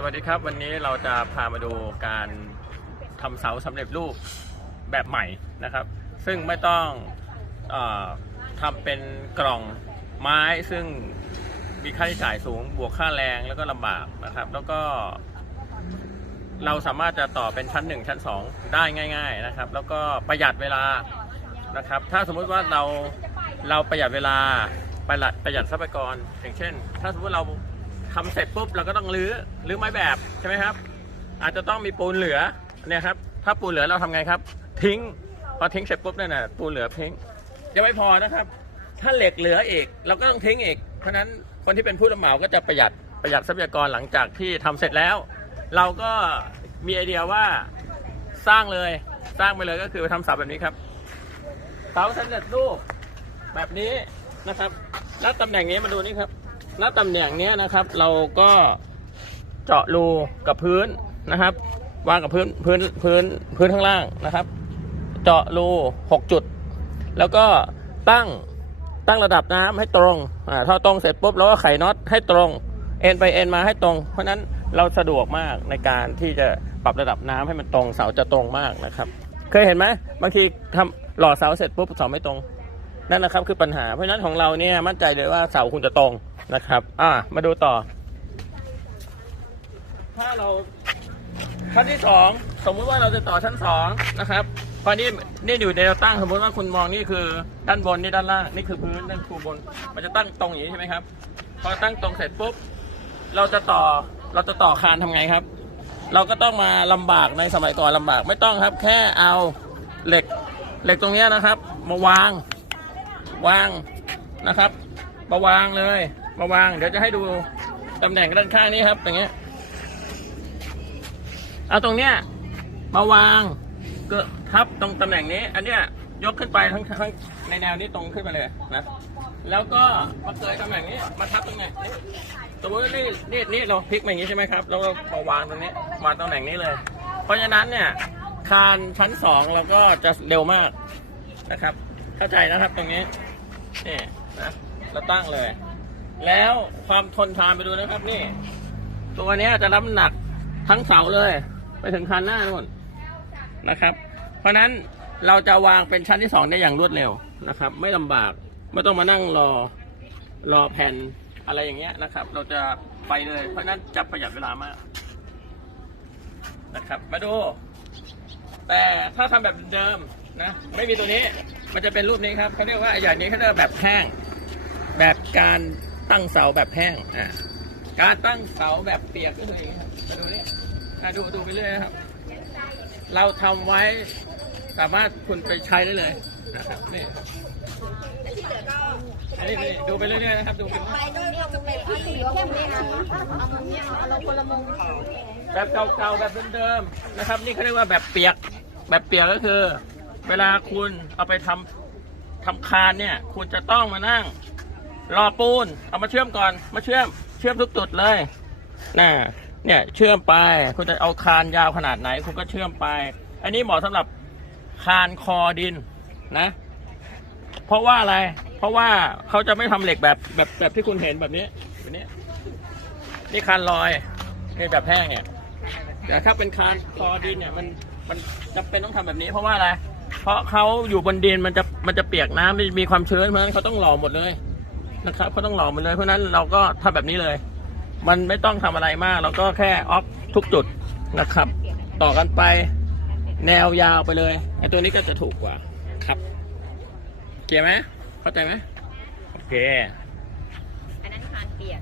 สวัสดีครับ วันนี้เราจะพามาดูการทำเสาสำเร็จรูปแบบใหม่นะครับ ซึ่งไม่ต้องออทำเป็นกล่องไม้ซึ่งมีค่าใช้จ่ายสูงบวกค่าแรงแล้วก็ลำบากนะครับ แล้วก็ เราสามารถจะต่อเป็นชั้น 1 ชั้น 2 ได้ง่าย ๆนะครับ แล้วก็ประหยัดเวลานะครับ ถ้าสมมุติว่าเราเราประหยัดเวลาประหยัดประหยัดทรัพยากรอย่างเช่น ถ้าสมมติเรา ทำเสร็จปุ๊บเราก็ต้องรื้อรื้อไม้แบบใช่ไหมครับ อาจจะต้องมีปูนเหลือเนี่ยครับถ้าปูนเหลือเราทำไงครับ ทิ้งพอทิ้งเสร็จปุ๊บเนี่ยนะปูนเหลือทิ้งยังไม่พอนะครับ ถ้าเหล็กเหลืออีกเราก็ต้องทิ้งอีก เพราะนั้นคนที่เป็นผู้รับเหมาก็จะประหยัดประหยัดทรัพยากรหลังจากที่ทำเสร็จแล้ว เราก็มีไอเดียว่าสร้างเลยสร้างไปเลยก็คือทำเสาแบบนี้ครับเสาสำเร็จรูปแบบนี้นะครับ แล้วตำแหน่งนี้มาดูนี่ครับ ณตำแหน่งเนี้ยนะครับ เราก็เจาะรูกับพื้นนะครับ วางกับพื้นพื้นพื้นพื้นข้างล่างนะครับ เจาะรูหกจุด แล้วก็ตั้งตั้งระดับน้ำให้ตรงอ่าถ้าตรงเสร็จปุ๊บเราก็ไขน็อตให้ตรงเอ็นไปเอ็นมาให้ตรง เพราะฉะนั้นเราสะดวกมากในการที่จะปรับระดับน้ำให้มันตรงเสาจะตรงมากนะครับ เคยเห็นไหมบางทีทำหล่อเสาเสร็จปุ๊บเสาไม่ตรงนั่นนะครับคือปัญหาเพราะฉะนั้นของเราเนี่ยมั่นใจเลยว่าเสาคุณจะตรง นะครับ อ่า มาดูต่อ ถ้าเราชั้นที่สองสมมุติว่าเราจะต่อชั้นสองนะครับพอนี่นี่อยู่ในแนวตั้งสมมติว่าคุณมองนี่คือ ด้านบนนี่ด้านล่างนี่คือพื้นนั่นคือบน มันจะตั้งตรงอย่างนี้ใช่ไหมครับ พอตั้งตรงเสร็จปุ๊บเราจะต่อเราจะต่อคานทำไงครับ เราก็ต้องมาลำบากในสมัยก่อนลำบากไม่ต้องครับ แค่เอาเหล็กเหล็กตรงนี้นะครับ มาวางวางนะครับมาวางเลย มาวาง เดี๋ยวจะให้ดูตำแหน่งด้านข้างนี้ครับอย่างเงี้ยเอาตรงเนี้ยมาวางก็ทับตรงตำแหน่งนี้ อันเนี้ยยกขึ้นไปทั้งทั้งในแนวนี้ตรงขึ้นไปเลยนะแล้วก็มาเกยตำแหน่งนี้มาทับตรงไหนนี่สมมติว่านี่นี่นี่เราพลิกมาอย่างนี้ใช่ไหมครับแล้วเรามาวางตรงนี้วาตำแหน่งนี้เลย เพราะฉะนั้นเนี่ยคานชั้นสองเราก็จะเร็วมากนะครับ เข้าใจนะครับตรงนี้นี่นะเราตั้งเลย แล้วความทนทานไปดูนะครับนี่ ตัวนี้จะรับน้ำหนักทั้งเสาเลย ไปถึงคันหน้านู่นนะครับ เพราะนั้นเราจะวางเป็นชั้นที่สองได้อย่างรวดเร็วนะครับ ไม่ลำบากไม่ต้องมานั่งรอรอแผ่นอะไรอย่างเงี้ยนะครับ เราจะไปเลย เพราะนั้นจะประหยัดเวลามากนะครับ มาดู แต่ถ้าทำแบบเดิมนะไม่มีตัวนี้มันจะเป็นรูปนี้ครับเขาเรียกว่าอย่างนี้เขาเรียกแบบแห้งแบบการ ตั้งเสาแบบแห้งอ่าการตั้งเสาแบบเปียกก็คืออย่างนี้ครับมาดูนี่อะดูดูไปเรื่อยนะครับ เราทำไว้สามารถคุณไปใช้ได้เลยนะครับนี่นี่นี่ดูไปเรื่อยๆนะครับดูไปเรื่อยไปด้วยเราจะเป็นสีเข้มเลยนะเอามุมเนี้ยเอาเราคนละมุมแบบเก่าๆแบบเดิมๆนะครับ นี่เขาเรียกว่าแบบเปียก แบบเปียกก็คือ เวลาคุณเอาไปทำทำคานเนี่ย คุณจะต้องมานั่ง รอปูน เอามาเชื่อมก่อน มาเชื่อม เชื่อมทุกจุดเลยน่ะเนี่ยเชื่อมไป คุณจะเอาคานยาวขนาดไหน คุณก็เชื่อมไป อันนี้เหมาะสำหรับคานคอดินนะ เพราะว่าอะไร เพราะว่าเขาจะไม่ทำเหล็กแบบแบบแบบที่คุณเห็นแบบนี้แบบนี้ นี่คานลอยนี่แบบแห้งเนี่ยแต่ถ้าเป็นคานคอดินเนี่ยมันมันจำเป็นต้องทำแบบนี้เพราะว่าอะไร เพราะเขาอยู่บนดินมันจะมันจะเปียกน้ำมีมีความชื้นเพราะฉะนั้นเขาต้องหล่อหมดเลย นะครับเขาต้องหล่อมมันเลย เพราะนั้นเราก็ทำแบบนี้เลย มันไม่ต้องทำอะไรมาก เราก็แค่ออฟทุกจุดนะครับ ต่อกันไปแนวยาวไปเลยไอ้ตัวนี้ก็จะถูกกว่าครับเกี่ยวไหมเข้าใจไหมโอเคอันนั้นคานเปียก